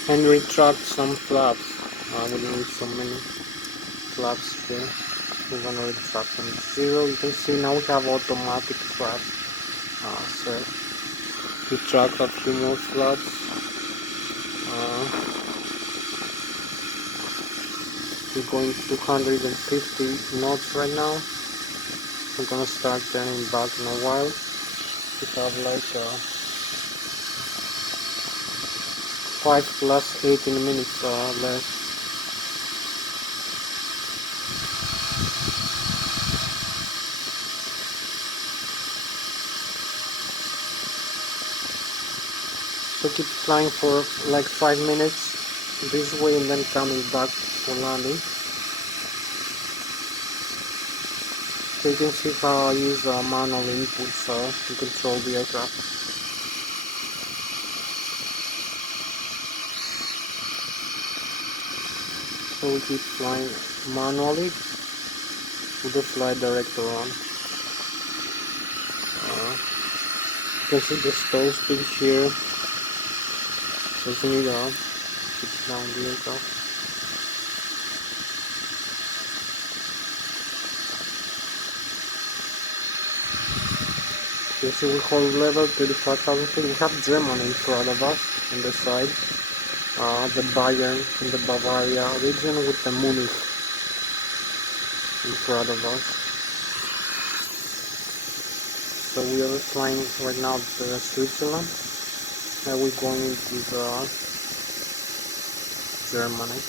And retract some flaps. We don't need so many flaps here. We're gonna retract them to 0. You can see now we have automatic flaps. So retract a few more flaps. We're going 250 knots right now. We're gonna start turning back in a while. We have like 5 plus 18 minutes left. So keep flying for like 5 minutes this way and then coming back for landing. So you can see how I use manual inputs to control the aircraft. So we keep flying manually with the flight director on. You can see the stall speed here. So it's need it's down the aircraft. Okay, so we hold level 35,000 feet. We have Germany in front of us on the side. The Bayern in the Bavaria region with the Munich in front of us. So we are flying right now to Switzerland. Now we're going into Germany.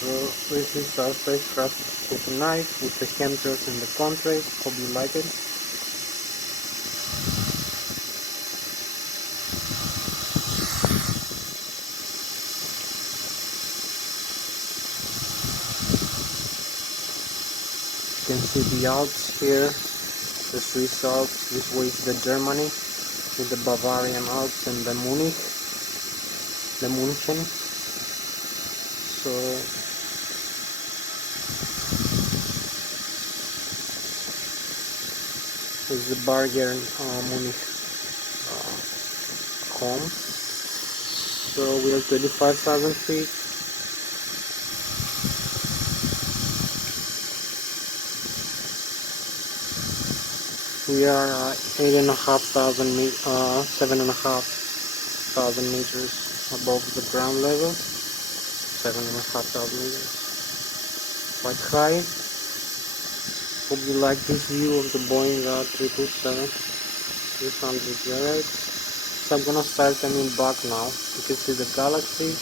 So this is our spacecraft for tonight with the chemtrails and the contrails. Hope you like it. You can see the Alps here, the Swiss Alps. This way is the Germany with the Bavarian Alps and the Munich, the München. So is the Bayern Munich home. So we are 25,000 feet. We are 7,500 meters above the ground level. 7,500 meters. Quite high. Hope you like this view of the Boeing 777-300 So I'm gonna start coming back now. You can see the galaxy.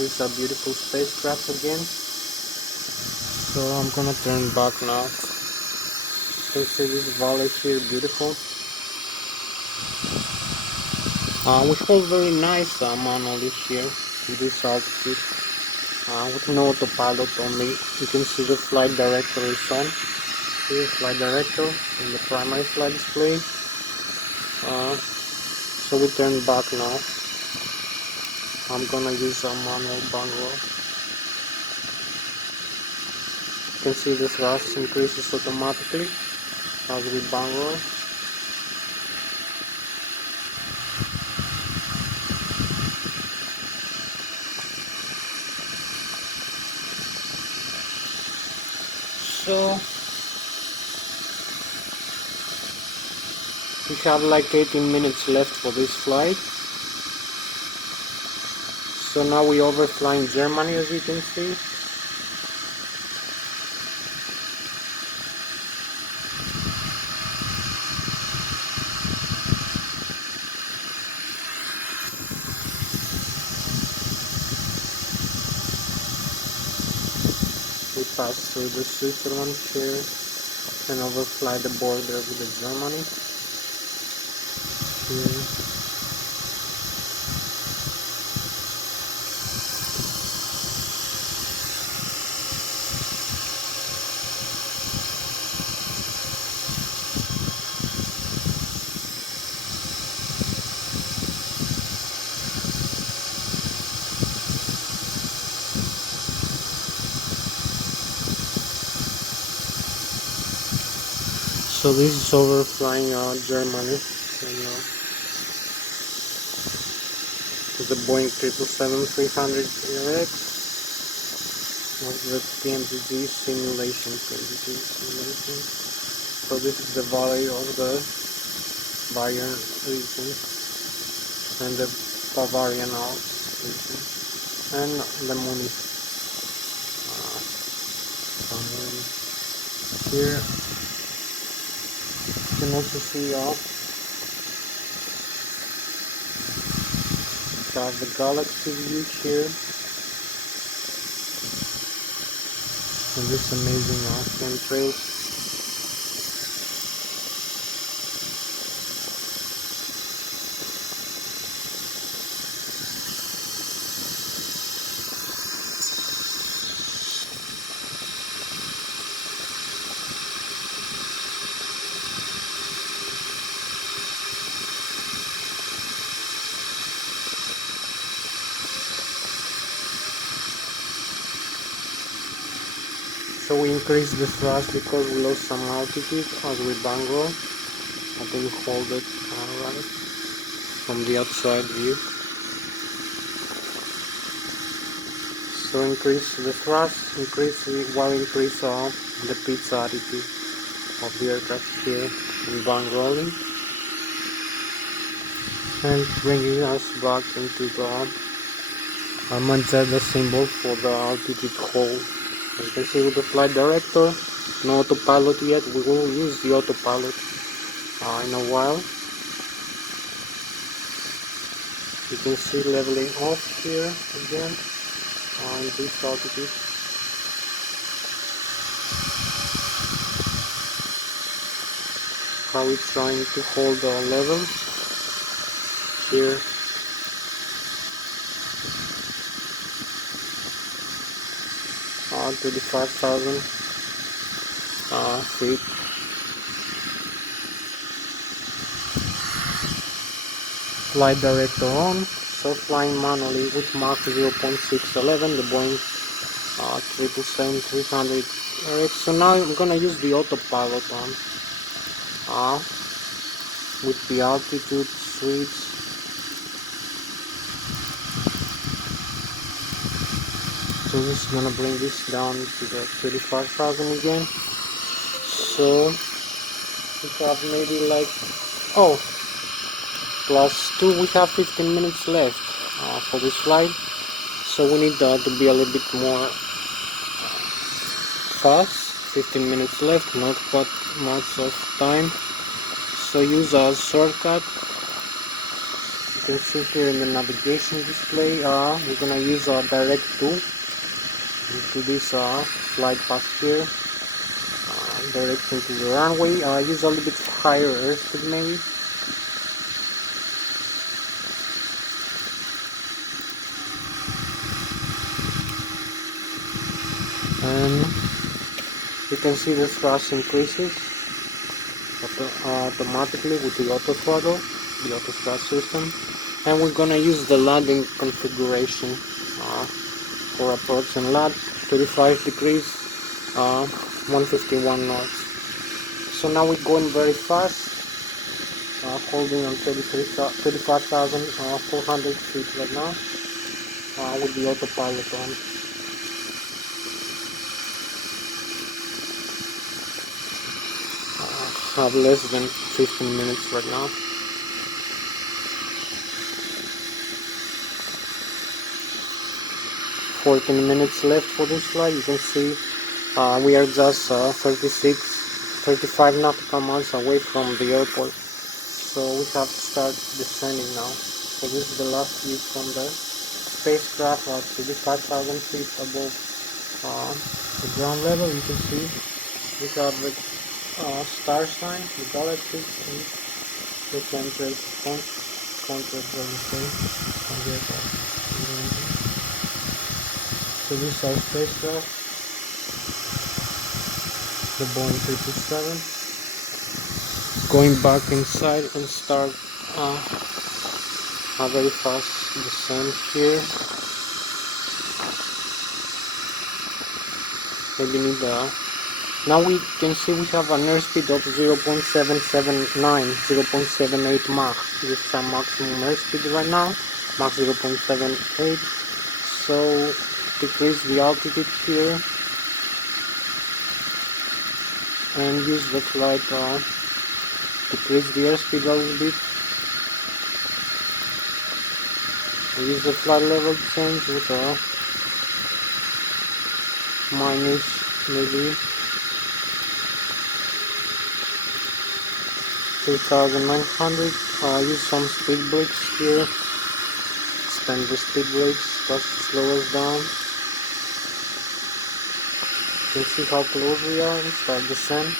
These are beautiful spacecraft again. So I'm gonna turn back now. You can see this valley here, beautiful. We hold very nice manually here with this altitude. With no autopilot only. You can see the flight director is on. Here, flight director in the primary flight display. So we turn back now. I'm gonna use a manual bank roll. You can see the thrust increases automatically as we bank roll. So we have like 18 minutes left for this flight. So now we overflying Germany, as you can see. We pass through the Switzerland here and overfly the border with the Germany. Here. So this is overflying Germany, and the Boeing 777-300 RX with the PMGG simulation. So this is the valley of the Bayern region and the Bavarian Alps region and the Munich. Here you can also see the galaxy view here, and this amazing chemtrails. So we increased the thrust because we lost some altitude as we bank roll. I didn't hold it right from the outside view. So increase the thrust, increase the pitch attitude of the aircraft here in bank rolling, and bringing us back into the magenta symbol for the altitude hold. As you can see with the flight director, no autopilot yet. We will use the autopilot in a while. You can see leveling off here again in this altitude. How it's trying to hold the level here. To 35,000 feet. Flight director on. So flying manually with Mach 0.611, the Boeing 777-300 RX. So now I'm gonna use the autopilot on with the altitude switch. So this is gonna bring this down to the 35,000 again. So we have maybe like +2. We have 15 minutes left for this flight. So we need to be a little bit more fast. 15 minutes left, not quite much of time. So use a shortcut. You can see here in the navigation display. We're gonna use our direct 2. into this flight path here, directing to the runway. Use a little bit higher airspeed maybe. And you can see the thrust increases automatically with the auto throttle, the auto thrust system. And we're gonna use the landing configuration for approach and land, 35 degrees, 151 knots. So now we're going very fast, holding on 35,400 feet right now, with the autopilot on. Have less than 15 minutes right now. $14 minutes left for this flight. You can see we are just 35 nautical miles away from the airport. So we have to start descending now. So this is the last view from the spacecraft at 35,000 feet above the ground level. You can see we have the star sign, the galaxy, and the contract So this is our spacecraft, the Boeing 727. Going back inside and start a very fast descent here. Maybe need now we can see we have an airspeed of 0.779, 0.78 Mach. This is our maximum airspeed right now, Mach 0.78. So decrease the altitude here and use the flight, decrease the airspeed a little bit. Use the flight level change with minus maybe 3,900. Use some speed brakes here. Extend the speed brakes, just slow us down. You can see how close we are and start descent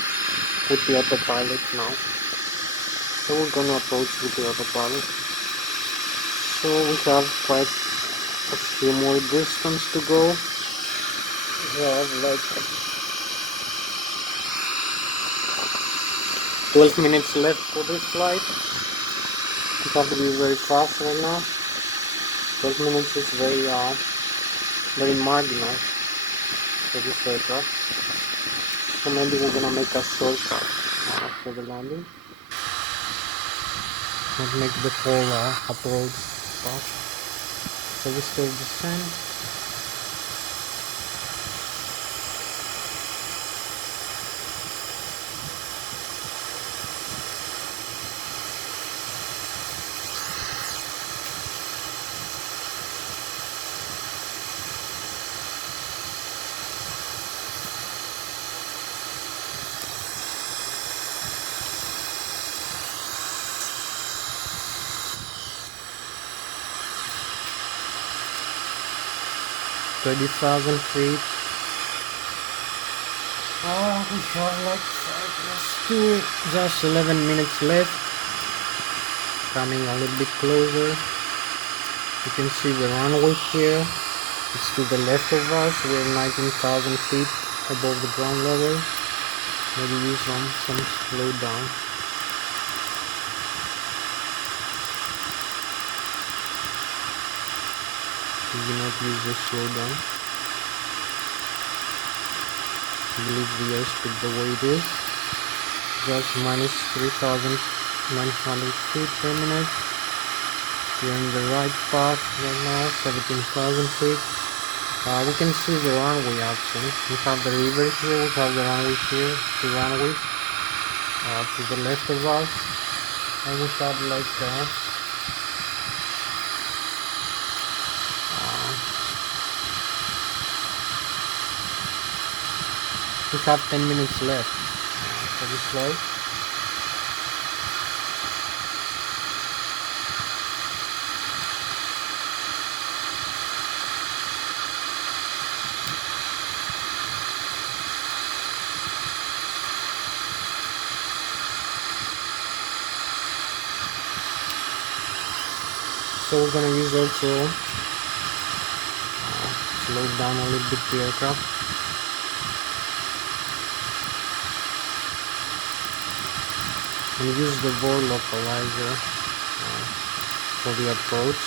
with the autopilot now. So we're gonna approach with the autopilot. So we have quite a few more distance to go. We have like 12 minutes left for this flight. We have to be very fast right now. 12 minutes is very marginal for this aircraft. So maybe we're gonna make a shortcut for the landing. Not make the whole approach fast. So we still descend. $30,000 feet. We have like 5 plus 2, just 11 minutes left. Coming a little bit closer. You can see the runway here. It's to the left of us. We're 19,000 feet above the ground level. Maybe use some slow down. We do not use the slow down. Leave the airspeed the way it is. Just minus 3,900 feet per minute. We're on the right path right now, 17,000 feet. We can see the runway actually. We have the river here, we have the runway here, the runway to the left of us. And we have like we have 10 minutes left for this flight. So we're gonna use also slow down a little bit the aircraft. And use the bore localizer for the approach.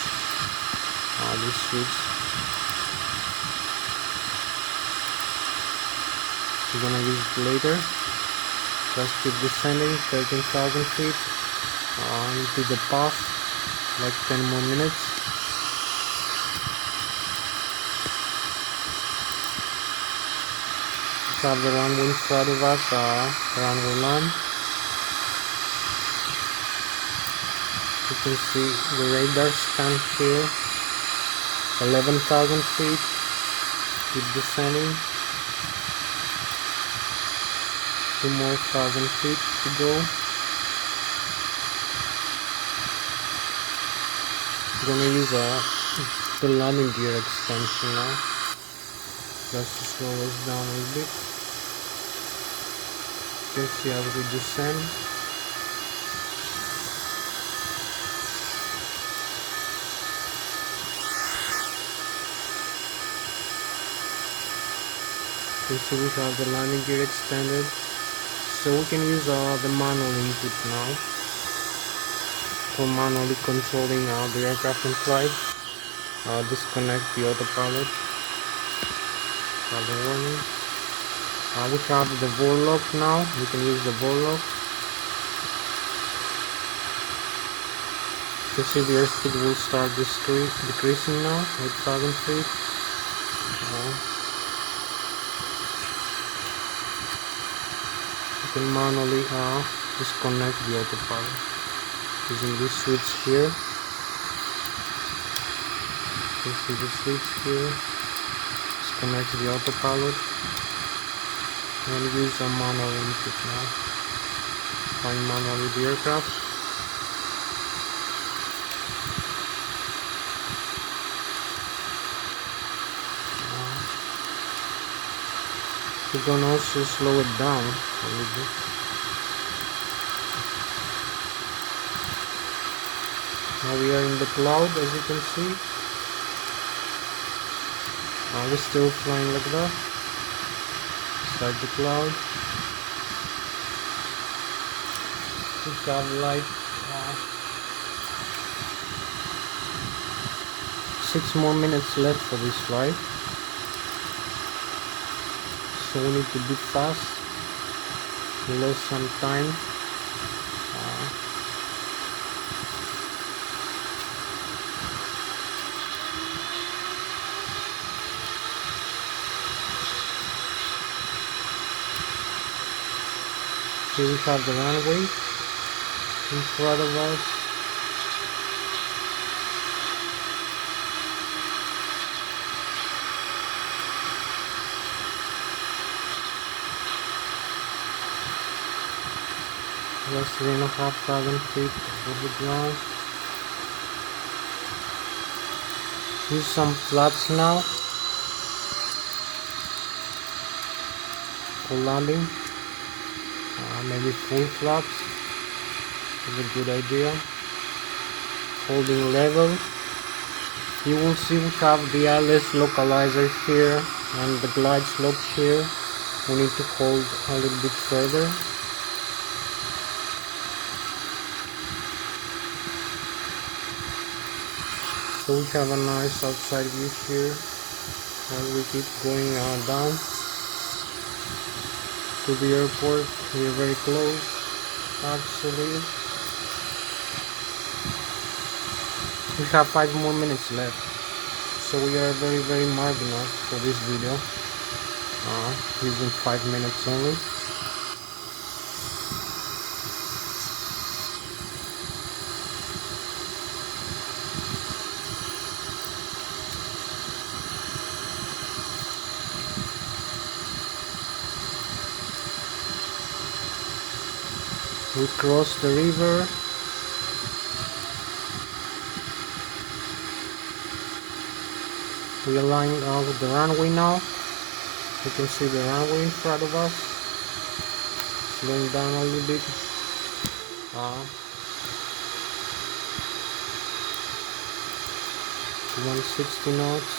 This switch. We're gonna use it later. Just keep descending 13,000 feet into the pass, like 10 more minutes. We have the runway in front of us, runway line. You can see the radar scan here, 11,000 feet. Keep descending. 2 more thousand feet to go. I'm gonna use the landing gear extension now, just to slow us down a little bit. You can see as we descend. You can see we have the landing gear extended. So we can use the manual input now for manually controlling the aircraft in flight. Disconnect the autopilot. The warning. We have the Vorlock now. We can use the Vorlock. You can see the airspeed will start decreasing now, 8,000 feet. You can manually disconnect the autopilot using this switch here. You can see the switch here. Disconnect the autopilot and use a manual input now. Flying manually the aircraft. You can also slow it down a little bit. Now we are in the cloud, as you can see. We're still flying like that, inside the cloud. We have like 6 more minutes left for this flight. So we need to be fast. We lost some time. Here we have the runway in front of us. Just 3,500 feet over the ground. Use some flaps now for landing. Maybe full flaps is a good idea. Holding level. You will see we have the Lszh localizer here and the glide slope here. We need to hold a little bit further. So we have a nice outside view here as we keep going down to the airport. We are very close actually. We have 5 more minutes left, so we are very marginal for this video, using 5 minutes only. We cross the river. We align with the runway now. You can see the runway in front of us. Slowing down a little bit. to 160 knots.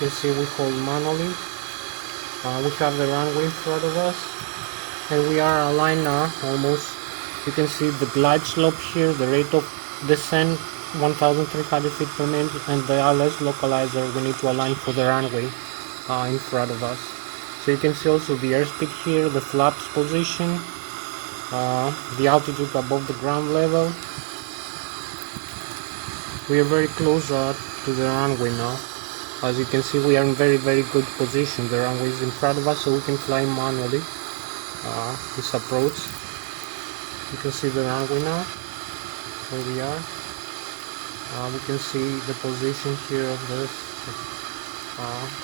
You can see we hold manually. We have the runway in front of us, and we are aligned now almost. You can see the glide slope here, the rate of descent 1,300 feet per minute, and the Lszh localizer we need to align for the runway in front of us. So you can see also the airspeed here, the flaps position, the altitude above the ground level. We are very close to the runway now. As you can see, we are in very good position. The runway is in front of us, so we can fly manually this approach. You can see the runway now, where we are. We can see the position here of this,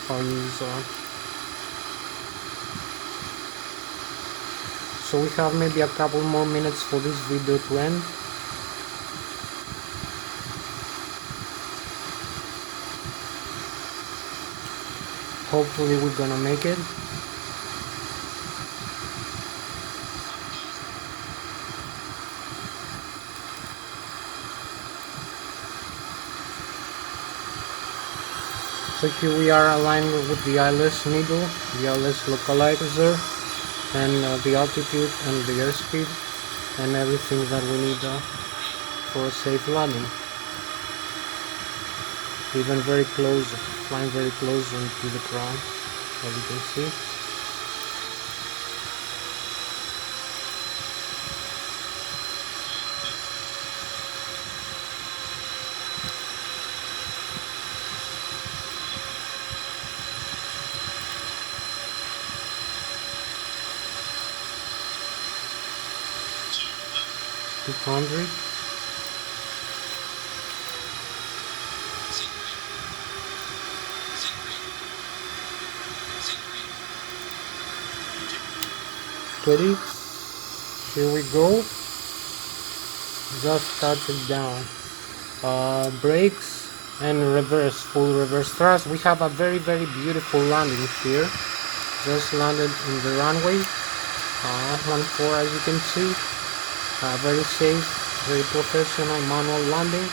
how it is. So we have maybe a couple more minutes for this video to end. Hopefully we're gonna make it. So here we are aligned with the Lszh needle, the Lszh localizer, and the altitude and the airspeed and everything that we need for a safe landing. Even very close, flying very close to the ground, as you can see. $200. $20. Here we go. Just touch it down. Brakes and reverse, full reverse thrust. We have a very beautiful landing here. Just landed in the runway. 1-4, as you can see. Very safe, very professional manual landing.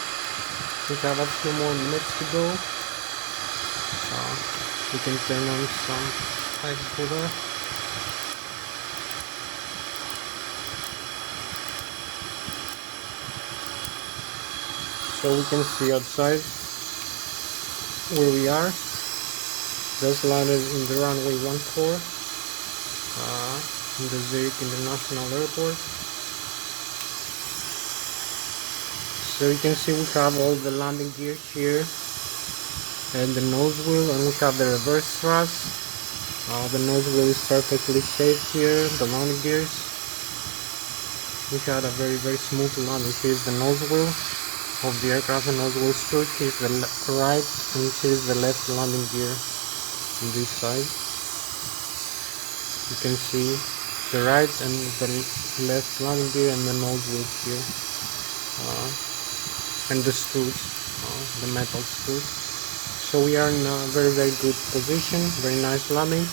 We have a few more minutes to go. We can turn on some flight controller. So we can see outside where we are. Just landed in the runway 14 in the Zurich International Airport. So you can see we have all the landing gear here and the nose wheel, and we have the reverse thrust. The nose wheel is perfectly safe here, the landing gears. We had a very smooth landing. Here's the nose wheel of the aircraft, the nose wheel strut. Here's the right and here's the left landing gear on this side. You can see the right and the left landing gear and the nose wheel here. And the screws, the metal screws. So we are in a very good position, very nice landing.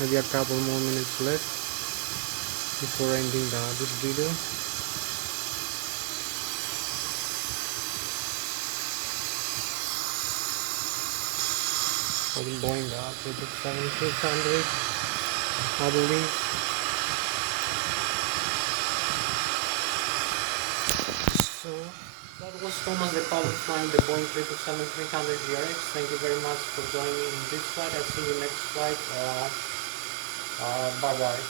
Maybe a couple more minutes left before ending this video. Boeing 777-600, I believe. So that was Thomas, the pilot flying the Boeing 777-300ERX. Thank you very much for joining me in this flight. I'll see you next flight. Bye bye.